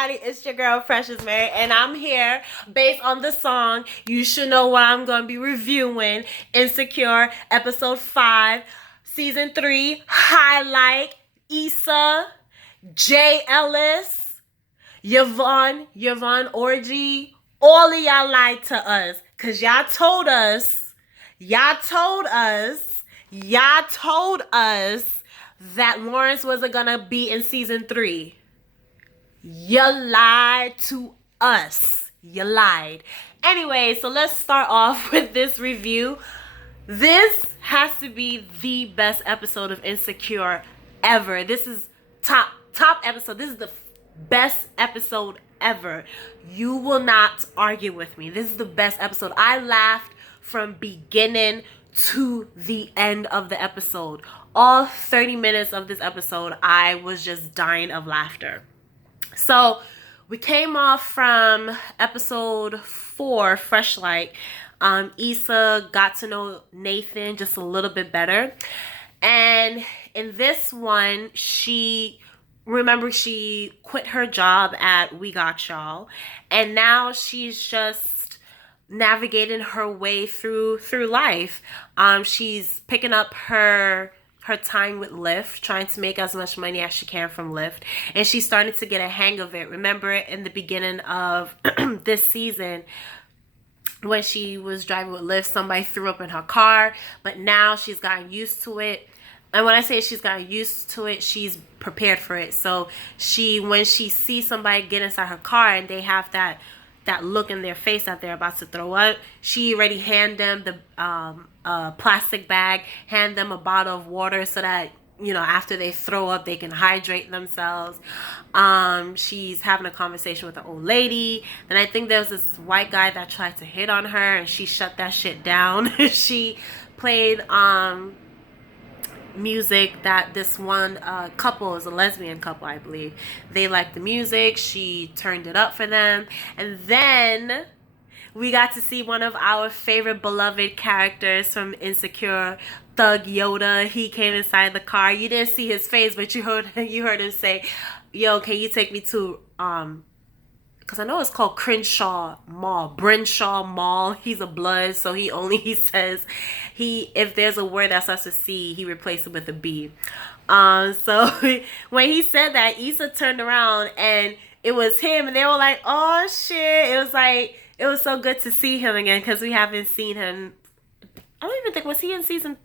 everybody, it's your girl Precious Mary, and I'm here based on the song You Should Know What I'm going to be reviewing, Insecure, episode 5, season 3, highlight, Issa, Jay Ellis, Yvonne Orgy, all of y'all lied to us, because y'all told us that Lawrence wasn't going to be in season 3. You lied to us. You lied. Anyway, so let's start off with this review. This has to be the best episode of Insecure ever. This is top episode. This is the best episode ever. You will not argue with me. This is the best episode. I laughed from beginning to the end of the episode. All 30 minutes of this episode, I was just dying of laughter. So we came off from episode 4, Fresh Light. Issa got to know Nathan just a little bit better. And in this one, she quit her job at We Got Y'all. And now she's just navigating her way through life. She's picking up her time with Lyft, trying to make as much money as she can from Lyft, and she's starting to get a hang of it. Remember in the beginning of this season, when she was driving with Lyft, somebody threw up in her car, but now she's gotten used to it. And when I say she's gotten used to it, she's prepared for it. So when she sees somebody get inside her car and they have that look in their face that they're about to throw up, she already hand them the plastic bag, hand them a bottle of water so that, you know, after they throw up, they can hydrate themselves. She's having a conversation with an old lady. Then I think there was this white guy that tried to hit on her, and she shut that shit down. She played music that this one couple is a lesbian couple, I believe. They liked the music. She turned it up for them. And then we got to see one of our favorite beloved characters from Insecure, Thug Yoda. He came inside the car. You didn't see his face, but you heard him say, "Yo, can you take me to because I know it's called Crenshaw Mall. He's a blood, so he says if there's a word that starts with C, he replaced it with a B." So when he said that, Issa turned around and it was him, and they were like, "Oh shit!" It was so good to see him again, because we haven't seen him. I don't even think, was he in season?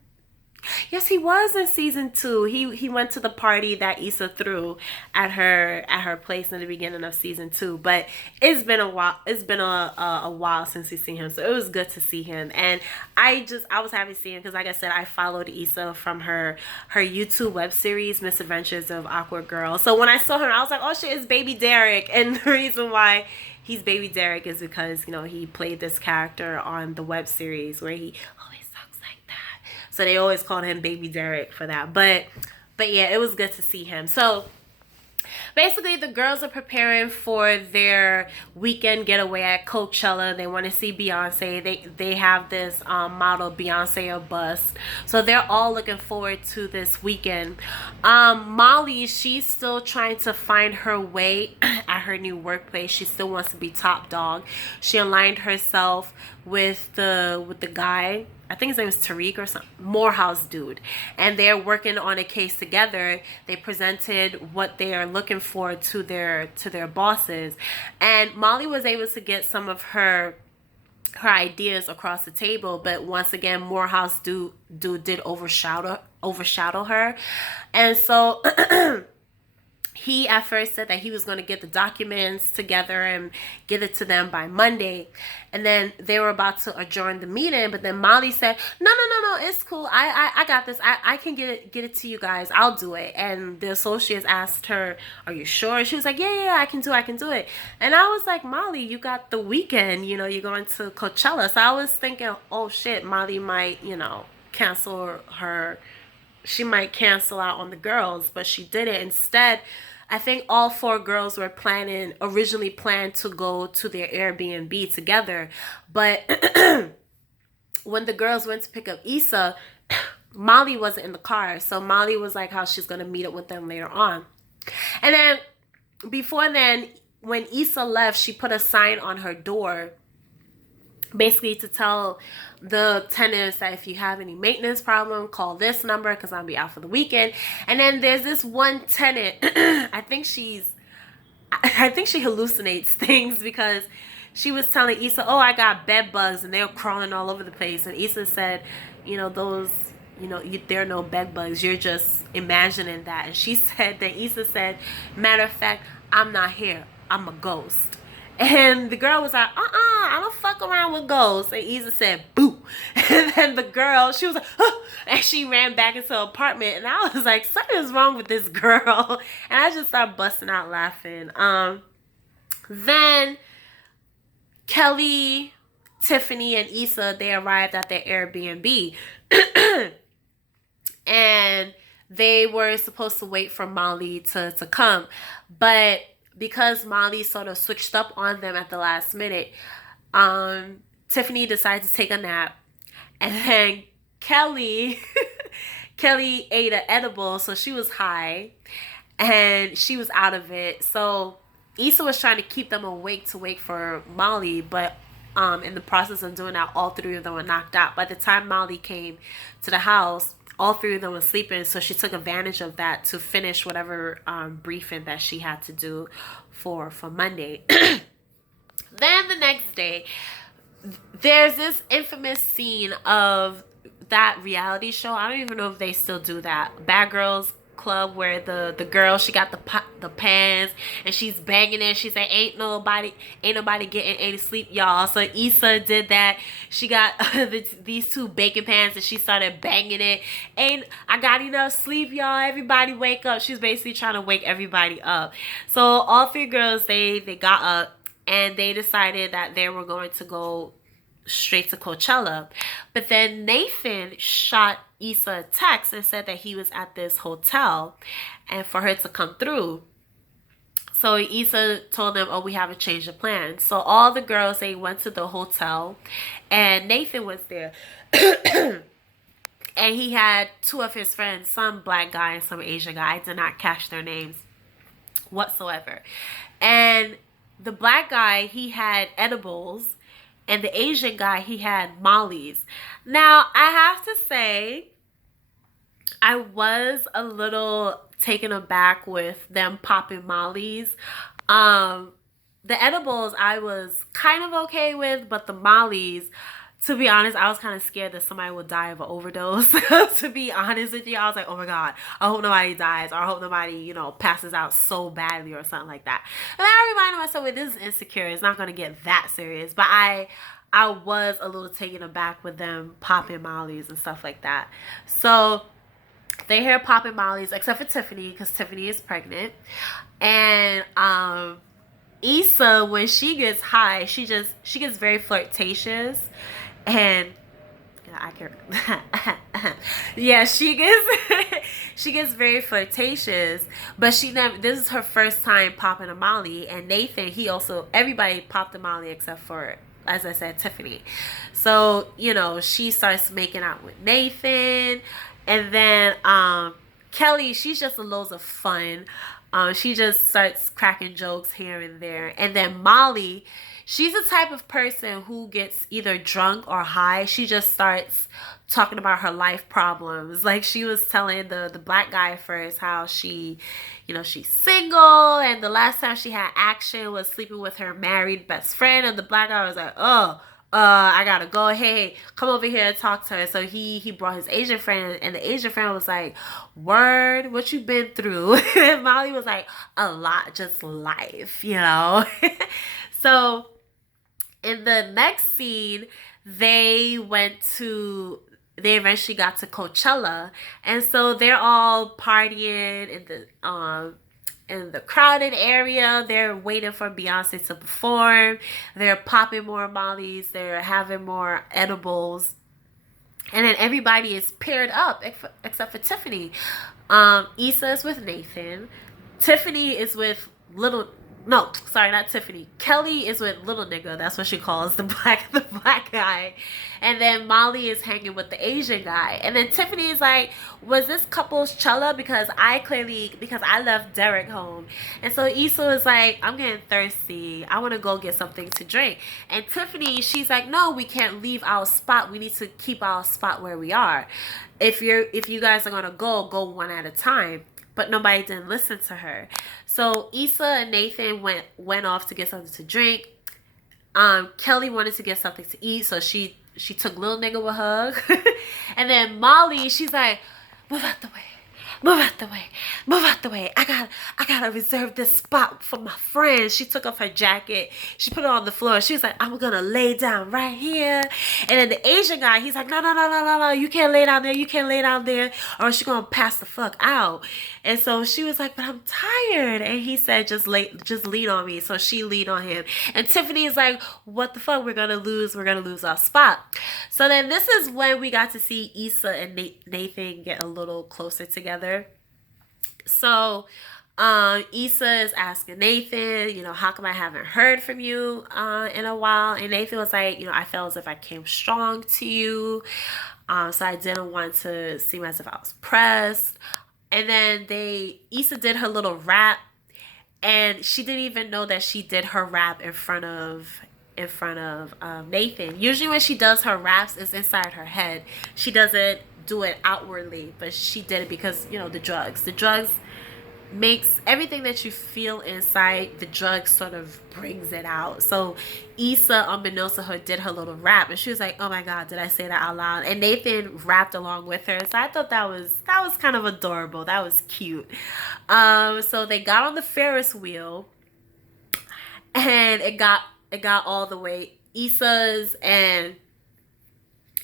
Yes, he was in season 2. He went to the party that Issa threw at her place in the beginning of season 2. But it's been a while. It's been a while since we've seen him, so it was good to see him. And I was happy to see him because, like I said, I followed Issa from her YouTube web series, Misadventures of Awkward Girl. So when I saw him, I was like, "Oh shit, it's Baby Derek!" And the reason why he's Baby Derek is because, you know, he played this character on the web series where he always talks like that. So they always called him Baby Derek for that. But yeah, it was good to see him. So basically, the girls are preparing for their weekend getaway at Coachella. They want to see Beyonce. They have this model, Beyonce or Bust. So they're all looking forward to this weekend. Molly, she's still trying to find her way at her new workplace. She still wants to be top dog. She aligned herself with the guy, I think his name is Tariq or something, Morehouse dude, and they're working on a case together. They presented what they are looking for to their bosses, and Molly was able to get some of her ideas across the table, but once again, Morehouse dude did overshadow her, and so he at first said that he was going to get the documents together and get it to them by Monday. And then they were about to adjourn the meeting. But then Molly said, no, it's cool. I got this. I can get it to you guys. I'll do it. And the associates asked her, "Are you sure?" She was like, yeah, I can do it. And I was like, "Molly, you got the weekend. You know, you're going to Coachella." So I was thinking, oh shit, Molly might, you know, cancel her. She might cancel out on the girls, but she didn't. Instead, I think all 4 girls were originally planned to go to their Airbnb together. But when the girls went to pick up Issa, Molly wasn't in the car. So Molly was like how she's going to meet up with them later on. And then before then, when Issa left, she put a sign on her door basically to tell the tenants that if you have any maintenance problem, call this number because I'll be out for the weekend. And then there's this one tenant, I think she hallucinates things, because she was telling Issa, oh, I got bed bugs and they're crawling all over the place. And Issa said, there are no bed bugs. You're just imagining that. And she said that Issa said, matter of fact, I'm not here. I'm a ghost. And the girl was like, I don't fuck around with ghosts. And Issa said, boo. And then the girl, she was like, huh, and she ran back into her apartment. And I was like, something's wrong with this girl. And I just started busting out laughing. Then Kelly, Tiffany, and Issa, they arrived at their Airbnb. And they were supposed to wait for Molly to come. But because Molly sort of switched up on them at the last minute, Tiffany decided to take a nap. And then Kelly ate an edible, so she was high. And she was out of it. So Issa was trying to keep them awake to wait for Molly, but in the process of doing that, all three of them were knocked out. By the time Molly came to the house, all three of them were sleeping, so she took advantage of that to finish whatever briefing that she had to do for Monday. Then the next day, there's this infamous scene of that reality show. I don't even know if they still do that. Bad Girls Club, where the girl, she got the pans and she's banging it. She said, ain't nobody getting any sleep, y'all. So Issa did that. She got these two baking pans and she started banging it. Ain't I got enough sleep, y'all? Everybody wake up. She's basically trying to wake everybody up. So all three girls, they got up and they decided that they were going to go straight to Coachella. But then Nathan shot Issa a text and said that he was at this hotel and for her to come through. So Issa told them, oh, we have a change of plans. So all the girls, they went to the hotel and Nathan was there. And he had two of his friends, some black guy and some Asian guy. I did not catch their names whatsoever. And the black guy, he had edibles. And the Asian guy, he had Molly's. Now, I have to say, I was a little taken aback with them popping Molly's. The edibles, I was kind of okay with, but the Molly's, to be honest, I was kind of scared that somebody would die of an overdose. To be honest with you, I was like, oh my God, I hope nobody dies, or I hope nobody, passes out so badly or something like that. And I reminded myself, wait, this is Insecure. It's not going to get that serious. But I was a little taken aback with them popping Molly's and stuff like that. So they hear popping Molly's, except for Tiffany, because Tiffany is pregnant. And Issa, when she gets high, she gets very flirtatious. And I can yeah, she gets very flirtatious, but this is her first time popping a Molly. And Nathan, everybody popped a Molly except for, as I said, Tiffany. So she starts making out with Nathan. And then Kelly, she's just loads of fun. She just starts cracking jokes here and there. And then Molly, she's the type of person who gets either drunk or high. She just starts talking about her life problems. Like she was telling the black guy first how she's single, and the last time she had action was sleeping with her married best friend. And the black guy was like, I gotta go. Hey, come over here and talk to her. So he brought his Asian friend, and the Asian friend was like, word, what you been through? And Molly was like, a lot, just life, So in the next scene, they eventually got to Coachella, and so they're all partying in the crowded area. They're waiting for Beyonce to perform. They're popping more Molly's. They're having more edibles. And then everybody is paired up except for Tiffany. Issa is with Nathan. Tiffany is with little No, sorry, not Tiffany. Kelly is with little nigga. That's what she calls the black guy. And then Molly is hanging with the Asian guy. And then Tiffany is like, was this couple's Chella? Because I left Derek home. And so Issa is like, I'm getting thirsty. I want to go get something to drink. And Tiffany, she's like, no, we can't leave our spot. We need to keep our spot where we are. If you guys are gonna go one at a time. But nobody didn't listen to her. So Issa and Nathan went off to get something to drink. Kelly wanted to get something to eat, so she took little nigga with her. And then Molly, she's like, move out the way. Move out the way. Move out the way. I gotta reserve this spot for my friend. She took off her jacket. She put it on the floor. She was like, I'm gonna lay down right here. And then the Asian guy, he's like, no. You can't lay down there. You can't lay down there, or she's gonna pass the fuck out. And so she was like, but I'm tired. And he said, just lean on me. So she leaned on him. And Tiffany is like, what the fuck? We're gonna lose our spot. So then this is when we got to see Issa and Nathan get a little closer together. So Issa is asking Nathan, how come I haven't heard from you in a while? And Nathan was like, I felt as if I came strong to you. So I didn't want to seem as if I was pressed. And then Issa did her little rap, and she didn't even know that she did her rap in front of Nathan. Usually when she does her raps, it's inside her head. She doesn't do it outwardly, but she did it because the drugs makes everything that you feel inside. The drug sort of brings it out. So Issa, unbeknownst to her, did her little rap, and she was like, oh my god, did I say that out loud? And Nathan rapped along with her. So I thought that was kind of adorable. That was cute. So they got on the Ferris wheel, and it got all the way. Issa's and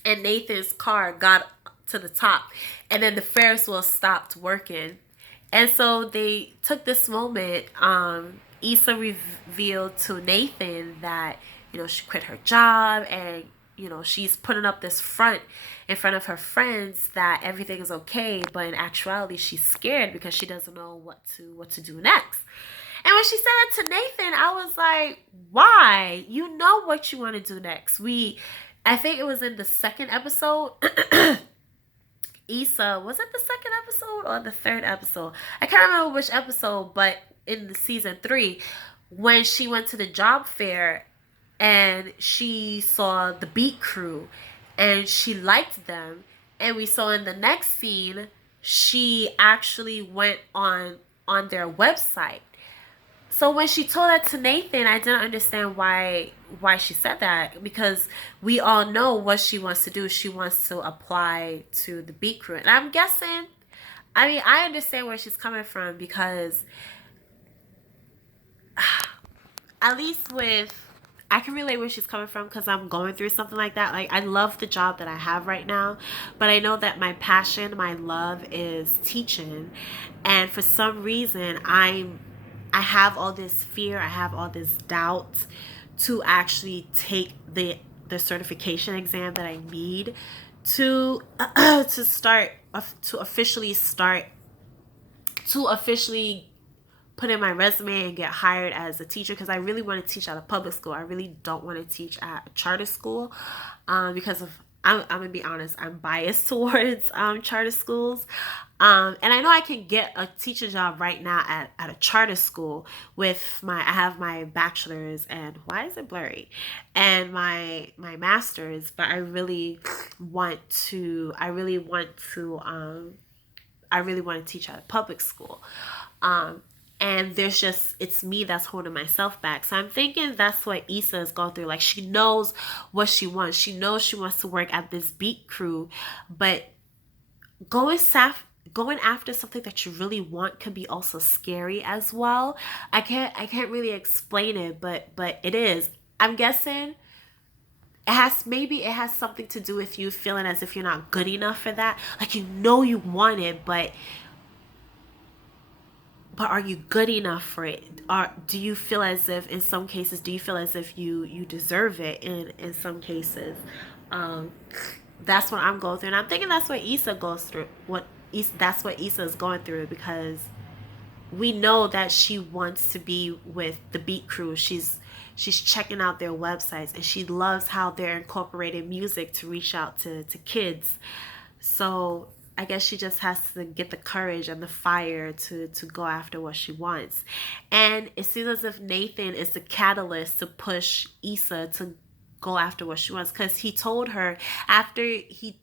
Nathan's car got to the top, and then the Ferris wheel stopped working. And so they took this moment. Issa revealed to Nathan that she quit her job, and she's putting up this front in front of her friends that everything is okay, but in actuality she's scared because she doesn't know what to do next. And when she said it to Nathan, I was like, why? You know what you want to do next. I think it was in the second episode. Issa, was it the second episode or the third episode? I can't remember which episode, but in the season 3, when she went to the job fair and she saw the beat crew and she liked them, and we saw in the next scene she actually went on their website. So when she told that to Nathan, I didn't understand why she said that, because we all know what she wants to do. She wants to apply to the beat crew. And I'm guessing, I understand where she's coming from, because at least I can relate where she's coming from, because I'm going through something like that. Like, I love the job that I have right now, but I know that my passion, my love is teaching. And for some reason, I have all this fear, I have all this doubt to actually take the certification exam that I need to officially put in my resume and get hired as a teacher, because I really want to teach at a public school. I really don't want to teach at a charter school, because I'm gonna be honest, I'm biased towards charter schools. And I know I can get a teacher job right now at a charter school with I have my bachelor's, and why is it blurry? And my master's, but I really want to teach at a public school. And it's me that's holding myself back. So I'm thinking that's what Issa is going through. Like, she knows what she wants. She knows she wants to work at this beat crew, but going after something that you really want can be also scary as well. I can't really explain it, but it is. I'm guessing it has something to do with you feeling as if you're not good enough for that. Like, you want it, but are you good enough for it? Or do you feel as if, in some cases, you deserve it? In some cases, that's what I'm going through, and I'm thinking that's what Issa goes through. That's what Issa is going through, because we know that she wants to be with the Beat Crew. She's checking out their websites, and she loves how they're incorporating music to reach out to kids. So I guess she just has to get the courage and the fire to go after what she wants. And it seems as if Nathan is the catalyst to push Issa to go after what she wants, because he told her after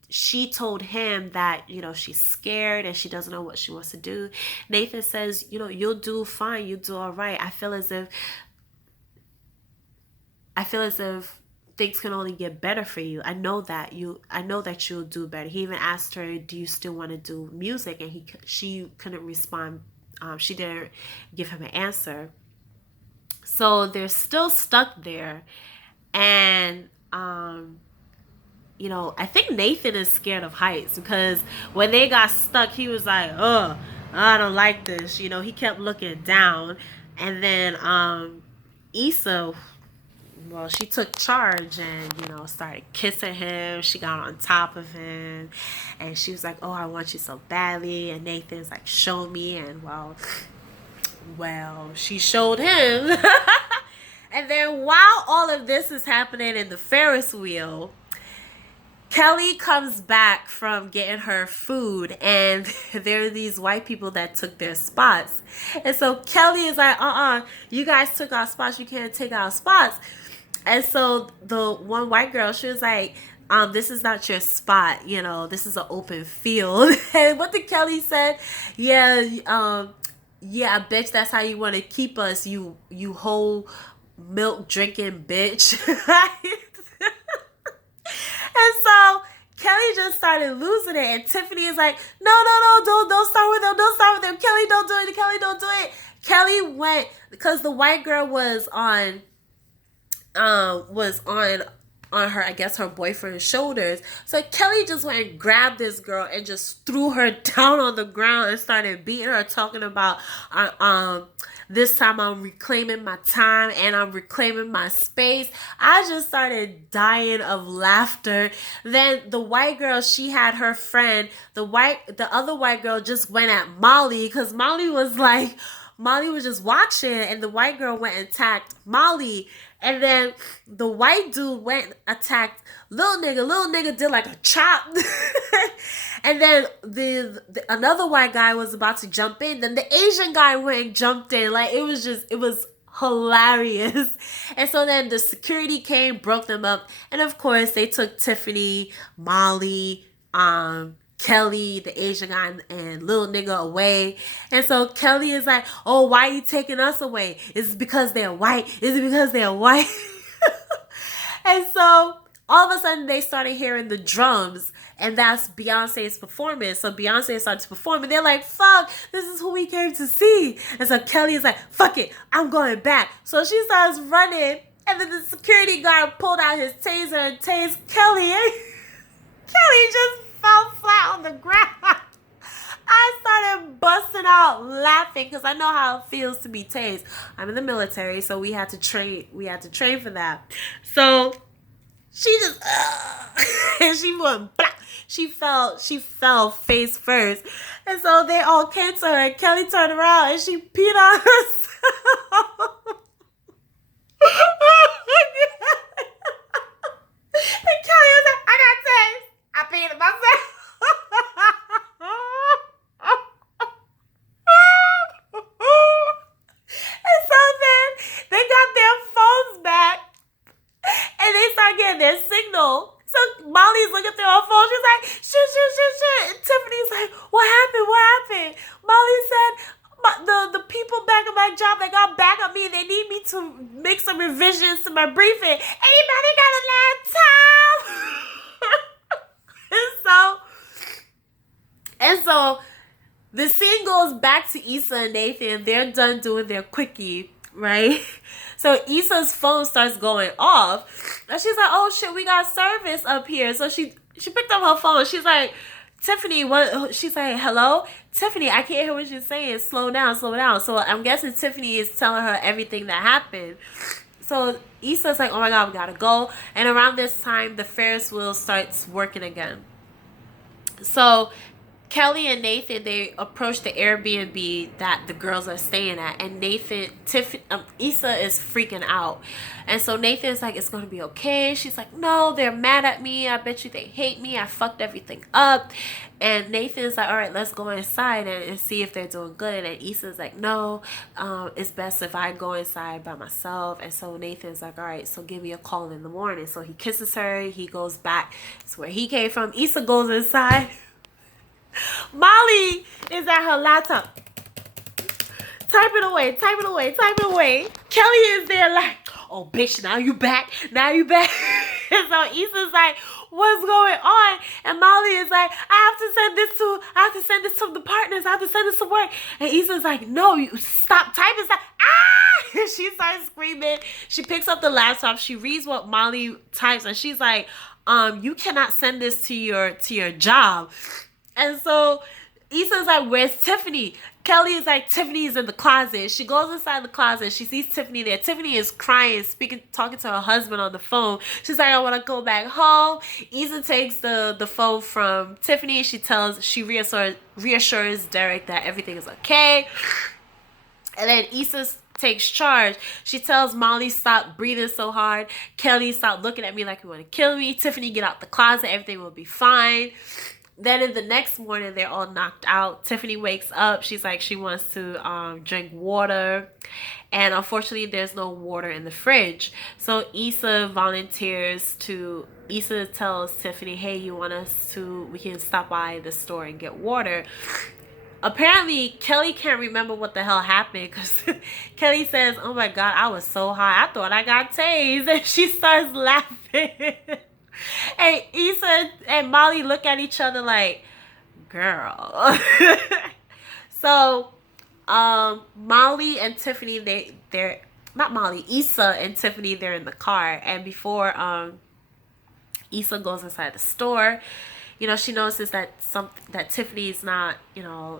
she told him that, you know, she's scared and she doesn't know what she wants to do. Nathan says, you know, you'll do fine, you'll do all right. I feel as if things can only get better for you. I know that you'll do better. He even asked her, do you still want to do music? And she couldn't respond. She didn't give him an answer. So they're still stuck there. And you know, I think Nathan is scared of heights, because when they got stuck, he was like, oh, I don't like this. You know, he kept looking down. And then Issa, well, she took charge and, you know, started kissing him. She got on top of him, and she was like, oh, I want you so badly. And Nathan's like, show me. And well, she showed him. And then while all of this is happening in the Ferris wheel, Kelly comes back from getting her food, and there are these white people that took their spots. And so Kelly is like, you guys took our spots, you can't take our spots. And so the one white girl, she was like, this is not your spot, you know, this is an open field. And what did Kelly said? Yeah, bitch, that's how you want to keep us, you whole milk drinking bitch. And so Kelly just started losing it, and Tiffany is like, no, don't start with them, Kelly, don't do it. Kelly went, because the white girl was on her, I guess, her boyfriend's shoulders. So Kelly just went and grabbed this girl and just threw her down on the ground and started beating her, talking about, this time I'm reclaiming my time and I'm reclaiming my space. I just started dying of laughter. Then the white girl, she had her friend, the other white girl just went at Molly, because Molly was just watching, and the white girl went and attacked Molly. And then the white dude went and attacked little nigga. Little nigga did like a chop. And then another white guy was about to jump in. Then the Asian guy went and jumped in. Like, it was hilarious. And so then the security came, broke them up. And of course, they took Tiffany, Molly, Kelly, the Asian guy, and little nigga away. And so Kelly is like, oh, why are you taking us away? Is it because they're white? And so all of a sudden they started hearing the drums, and that's Beyonce's performance. So Beyonce started to perform, and they're like, fuck, this is who we came to see. And so Kelly is like, fuck it, I'm going back. So she starts running, and then the security guard pulled out his taser and tased Kelly. Kelly just fell flat on the ground. I started busting out laughing, because I know how it feels to be tased. I'm in the military, so we had to train for that. So she just and she went blah. She fell face first. And so they all came to her, and Kelly turned around and she peed on herself. And Kelly was like, I got tased. I peed on myself. And so then they got their phones back, and they start getting their signal. So Molly's looking through her phone. She's like, shit. And Tiffany's like, what happened? Molly said, the people back at my job, they got back at me. They need me to make some revisions to my briefing. Anybody got a laptop? And so the scene goes back to Issa and Nathan. They're done doing their quickie, right? So Issa's phone starts going off, and she's like, oh shit, we got service up here. So she picked up her phone. She's like, Tiffany, what? She's like, hello? Tiffany, I can't hear what you're saying. Slow down. So I'm guessing Tiffany is telling her everything that happened. So Issa's like, oh my God, we gotta go. And around this time, the Ferris wheel starts working again. So Kelly and Nathan, they approach the Airbnb that the girls are staying at, and Issa is freaking out, and so Nathan's like, "It's gonna be okay." She's like, "No, they're mad at me. I bet you they hate me. I fucked everything up." And Nathan's like, "All right, let's go inside and see if they're doing good." And Issa's like, "No, it's best if I go inside by myself." And so Nathan's like, "All right, so give me a call in the morning." So he kisses her. He goes back to where he came from. Issa goes inside. Molly is at her laptop. Typing away, typing away, typing away. Kelly is there like, "Oh, bitch, now you back. Now you back." And so Issa's like, "What's going on?" And Molly is like, I have to send this to the partners. I have to send this to work. And Issa's like, "No, you stop typing. Stop." Ah! And she starts screaming. She picks up the laptop. She reads what Molly types. And she's like, "You cannot send this to your job." And so Issa's like, "Where's Tiffany?" Kelly is like, "Tiffany's in the closet." She goes inside the closet. She sees Tiffany there. Tiffany is crying, talking to her husband on the phone. She's like, "I want to go back home." Issa takes the phone from Tiffany. She reassures Derek that everything is okay. And then Issa takes charge. She tells Molly, "Stop breathing so hard. Kelly, stop looking at me like you want to kill me. Tiffany, get out the closet. Everything will be fine." Then in the next morning, they're all knocked out. Tiffany wakes up. She's like, she wants to drink water. And unfortunately, there's no water in the fridge. So Issa tells Tiffany, "Hey, we can stop by the store and get water." Apparently, Kelly can't remember what the hell happened because Kelly says, "Oh my God, I was so high. I thought I got tased." And she starts laughing. And Issa and Molly look at each other like, "Girl." So, Molly and Tiffany, they're not Molly, Issa and Tiffany, they're in the car. And before Issa goes inside the store, she notices that Tiffany's not,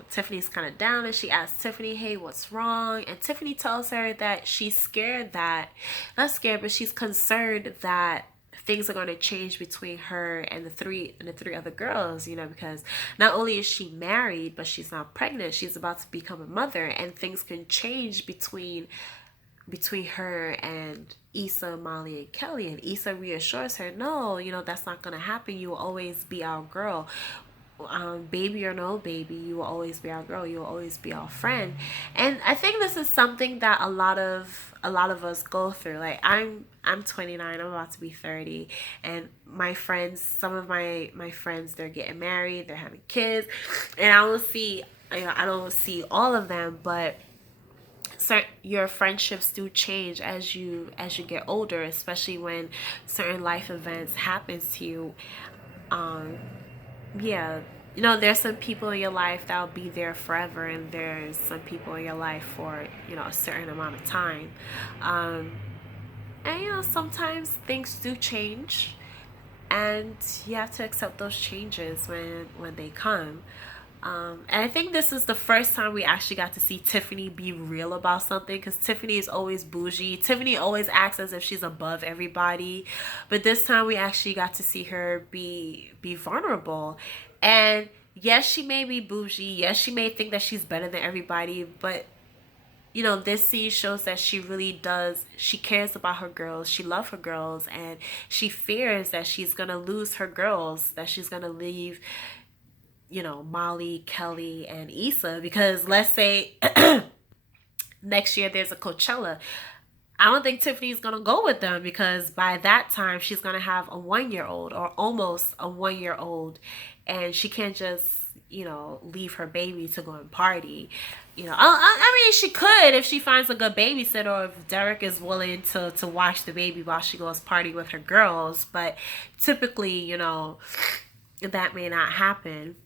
Tiffany's kind of down, and she asks Tiffany, "Hey, what's wrong?" And Tiffany tells her that she's scared not scared, but she's concerned that things are going to change between her and the three other girls, because not only is she married, but she's not pregnant. She's about to become a mother, and things can change between her and Issa, Molly, and Kelly. And Issa reassures her, "No, that's not going to happen. You will always be our girl. Baby or no baby, you will always be our girl. You will always be our friend." And I think this is something that a lot of us go through. Like, I'm 29, I'm about to be 30, and my friends, some of my friends, they're getting married, they're having kids, and I don't see all of them, but your friendships do change as you get older, especially when certain life events happens to you. Yeah, there's some people in your life that'll be there forever, and there's some people in your life for a certain amount of time. And sometimes things do change, and you have to accept those changes when they come. And I think this is the first time we actually got to see Tiffany be real about something, because Tiffany is always bougie. Tiffany always acts as if she's above everybody, but this time we actually got to see her be vulnerable. And yes, she may be bougie. Yes, she may think that she's better than everybody, but this scene shows that she really does. She cares about her girls. She loves her girls, and she fears that she's gonna lose her girls, that she's gonna leave Molly, Kelly, and Issa, because let's say next year there's a Coachella. I don't think Tiffany's gonna go with them, because by that time she's gonna have a 1-year-old, or almost a 1-year-old, and she can't just leave her baby to go and party. I mean, she could if she finds a good babysitter, or if Derek is willing to watch the baby while she goes party with her girls, but typically that may not happen.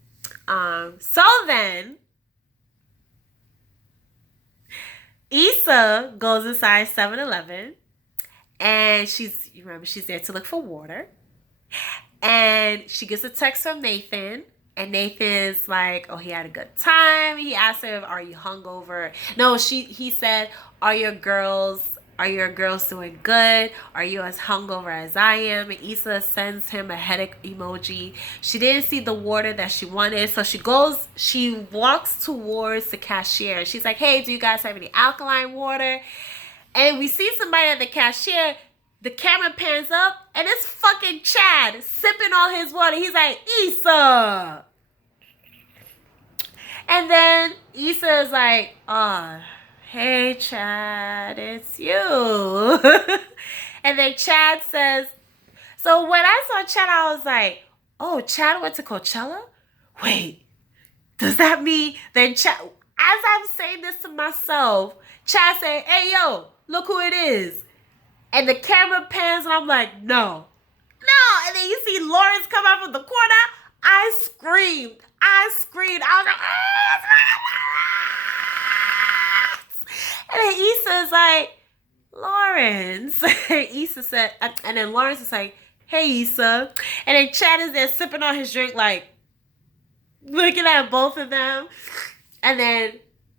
So then Issa goes inside 7-Eleven, and she's there to look for water, and she gets a text from Nathan, and Nathan's like, "Oh, he had a good time." He asked her, "Are you hungover?" No, he said, Are your girls Are your girls doing good? Are you as hungover as I am? And Issa sends him a headache emoji. She didn't see the water that she wanted, so she walks towards the cashier. She's like, hey, do you guys have any alkaline water? And we see somebody at the cashier. The camera pans up, and it's fucking Chad sipping on his water. He's like, Issa. And then Issa is like, oh, hey, Chad, it's you. And then Chad says, so when I saw Chad, I was like, oh, Chad went to Coachella? Wait, does that mean then Chad, as I'm saying this to myself, Chad said, hey, yo, look who it is. And the camera pans, and I'm like, no. And then you see Lawrence come out from the corner. I screamed. I was like, and then Issa's like, Lawrence. Issa said, and then Lawrence is like, hey, Issa. And then Chad is there sipping on his drink, like, looking at both of them. And then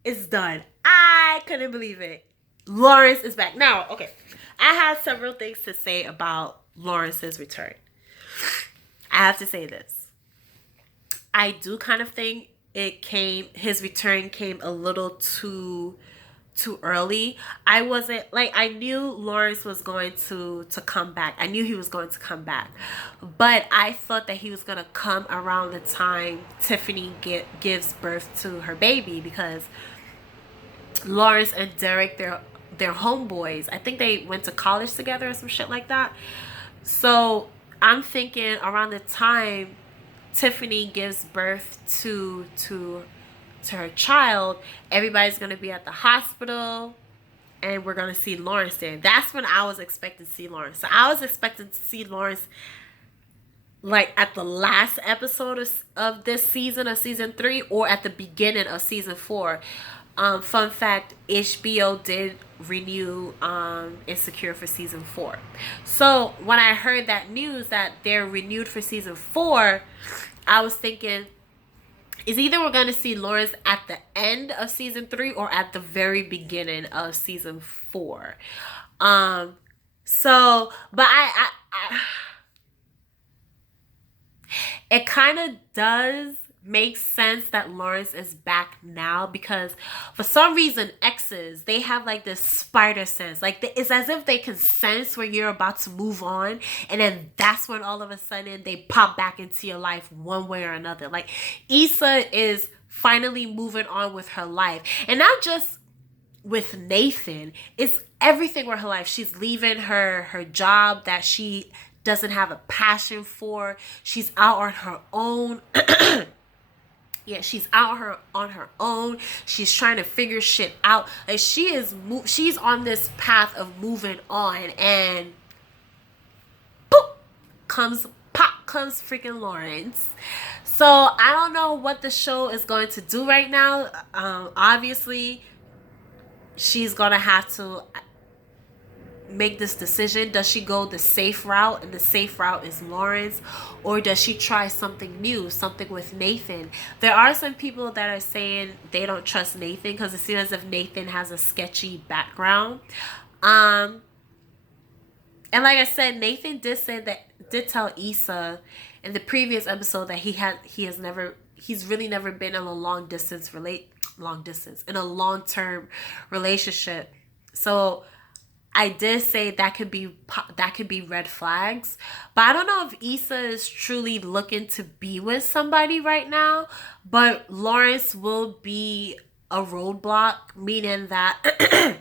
it's done. I couldn't believe it. Lawrence is back. Now, okay. I have several things to say about Lawrence's return. I have to say this. I do kind of think his return came a little too early. I knew Lawrence was going to come back. I knew he was going to come back. But I thought that he was going to come around the time Tiffany gives birth to her baby, because Lawrence and Derek, they're homeboys. I think they went to college together or some shit like that. So I'm thinking around the time Tiffany gives birth to her child, everybody's gonna be at the hospital, and we're gonna see Lawrence there. That's when I was expecting to see Lawrence. So I was expecting to see Lawrence like at the last episode of this season, of season 3, or at the beginning of season 4. Fun fact, HBO did renew Insecure for season 4. So when I heard that news that they're renewed for season 4, I was thinking, is either we're going to see Lawrence at the end of season 3 or at the very beginning of season 4. But I it kind of does make sense that Lawrence is back now, because for some reason exes, they have like this spider sense. Like it's as if they can sense when you're about to move on, and then that's when all of a sudden they pop back into your life one way or another. Like Issa is finally moving on with her life, and not just with Nathan, it's everything with her life. She's leaving her job that she doesn't have a passion for. She's out on her own. Yeah, she's out on her own. She's trying to figure shit out. Like she's on this path of moving on, and pop comes freaking Lawrence. So I don't know what the show is going to do right now. Obviously, she's gonna have to make this decision. Does she go the safe route, and the safe route is Lawrence, or does she try something new, something with Nathan? There are some people that are saying they don't trust Nathan because it seems as if Nathan has a sketcy background. And like I said, Nathan did tell Issa in the previous episode that he's really never been in a long distance in a long-term relationship. So I did say that could be red flags, but I don't know if Issa is truly looking to be with somebody right now. But Lawrence will be a roadblock, meaning that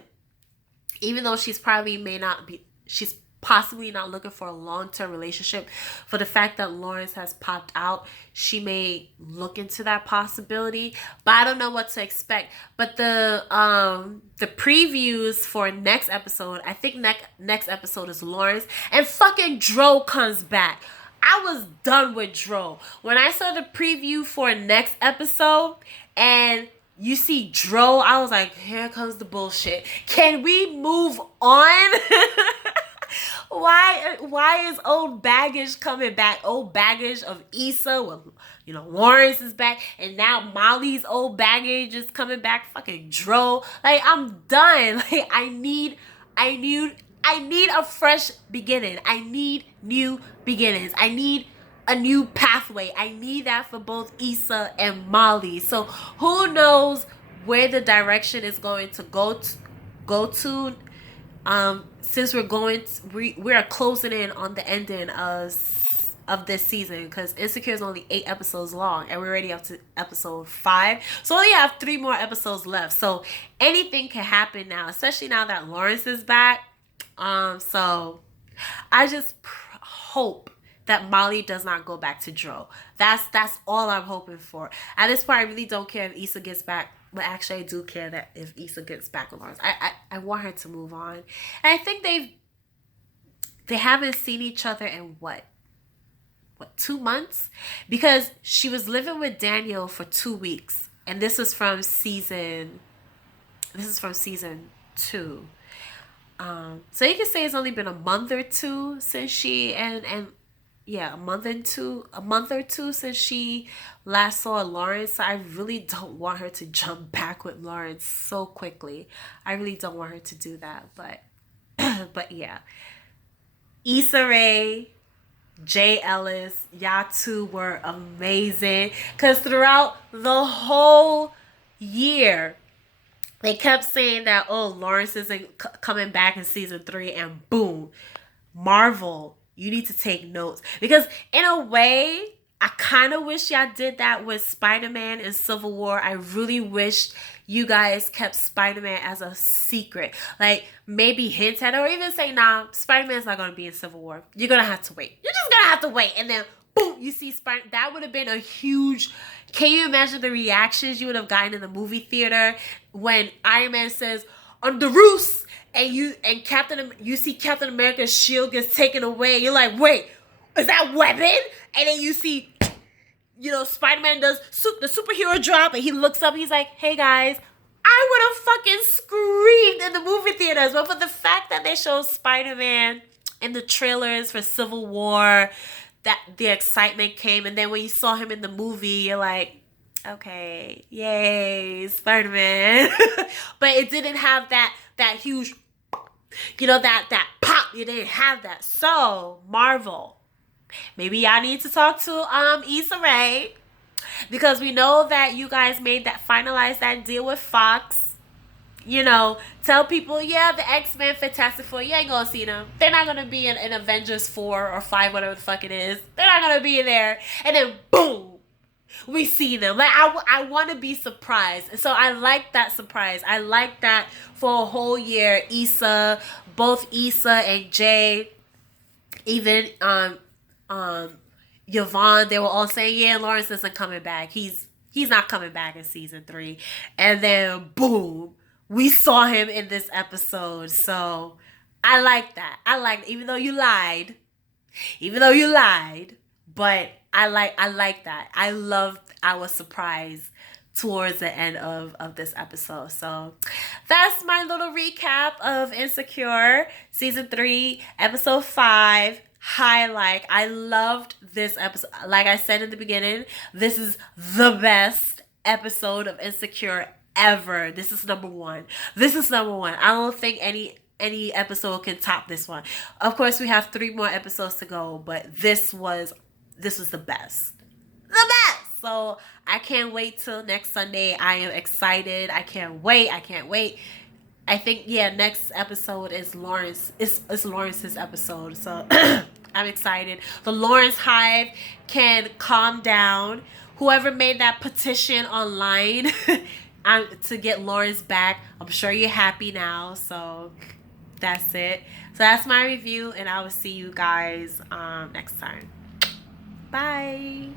even though she's possibly not looking for a long-term relationship, for the fact that Lawrence has popped out, she may look into that possibility. But I don't know what to expect. But the previews for next episode, I think next episode is Lawrence, and fucking Dro comes back. I was done with Dro. When I saw the preview for next episode and you see Dro, I was like, here comes the bullshit. Can we move on? Why is old baggage coming back? Old baggage of Issa. Well, Lawrence is back, and now Molly's old baggage is coming back. Fucking Dro. Like, I'm done. Like, I need I need a fresh beginning. I need new beginnings. I need a new pathway. I need that for both Issa and Molly. So who knows where the direction is going to go to. Since we are closing in on the ending of this season, because Insecure is only 8 episodes long and we're already up to episode 5, so we only have 3 more episodes left. So anything can happen now, especially now that Lawrence is back. So I just hope that Molly does not go back to Dro. That's all I'm hoping for. At this point, I really don't care if Issa gets back. But actually, I do care that if Issa gets back with Lawrence. I want her to move on. And I think they haven't seen each other in what 2 months? Because she was living with Daniel for 2 weeks. And this is from season 2. So you can say it's only been a month or two since she a month or two since she last saw Lawrence. So I really don't want her to jump back with Lawrence so quickly. I really don't want her to do that. But yeah. Issa Rae, Jay Ellis, y'all two were amazing. Because throughout the whole year, they kept saying that, oh, Lawrence isn't coming back in season 3, and boom, Marvel, you need to take notes. Because in a way, I kind of wish y'all did that with Spider-Man and Civil War. I really wish you guys kept Spider-Man as a secret. Like, maybe hint at it, or even say, nah, Spider-Man's not going to be in Civil War. You're going to have to wait. You're just going to have to wait. And then, boom, you see Spider-Man. That would have been a huge... Can you imagine the reactions you would have gotten in the movie theater when Iron Man says, on the roofs, and you see Captain America's shield gets taken away. You're like, wait, is that weapon? And then you see, Spider-Man does the superhero drop, and he looks up, he's like, hey guys, I would have fucking screamed in the movie theaters. But for the fact that they showed Spider-Man in the trailers for Civil War, that the excitement came, and then when you saw him in the movie, you're like, okay, yay, Spider-Man. But it didn't have that huge, that pop. You didn't have that. So Marvel, maybe y'all need to talk to Issa Rae, because we know that you guys finalized that deal with Fox. Tell people, yeah, the X-Men Fantastic Four, you ain't gonna see them. They're not gonna be in Avengers 4 or 5, whatever the fuck it is. They're not gonna be there. And then boom, we see them. Like, I want to be surprised. And so I like that surprise. I like that for a whole year. Both Issa and Jay, even Yvonne, they were all saying, yeah, Lawrence isn't coming back. He's not coming back in season 3. And then boom, we saw him in this episode. So I like that. Even though you lied, but I like that. I was surprised towards the end of this episode. So that's my little recap of Insecure season 3, episode 5. Highlight. I loved this episode. Like I said in the beginning, this is the best episode of Insecure ever. This is number 1. I don't think any episode can top this one. Of course, we have 3 more episodes to go, but this was the best. So I can't wait till next Sunday. I am excited. I can't wait. I think, next episode is Lawrence. It's Lawrence's episode. So I'm excited. The Lawrence Hive can calm down. Whoever made that petition online to get Lawrence back, I'm sure you're happy now. So that's it. So that's my review, and I will see you guys next time. Bye.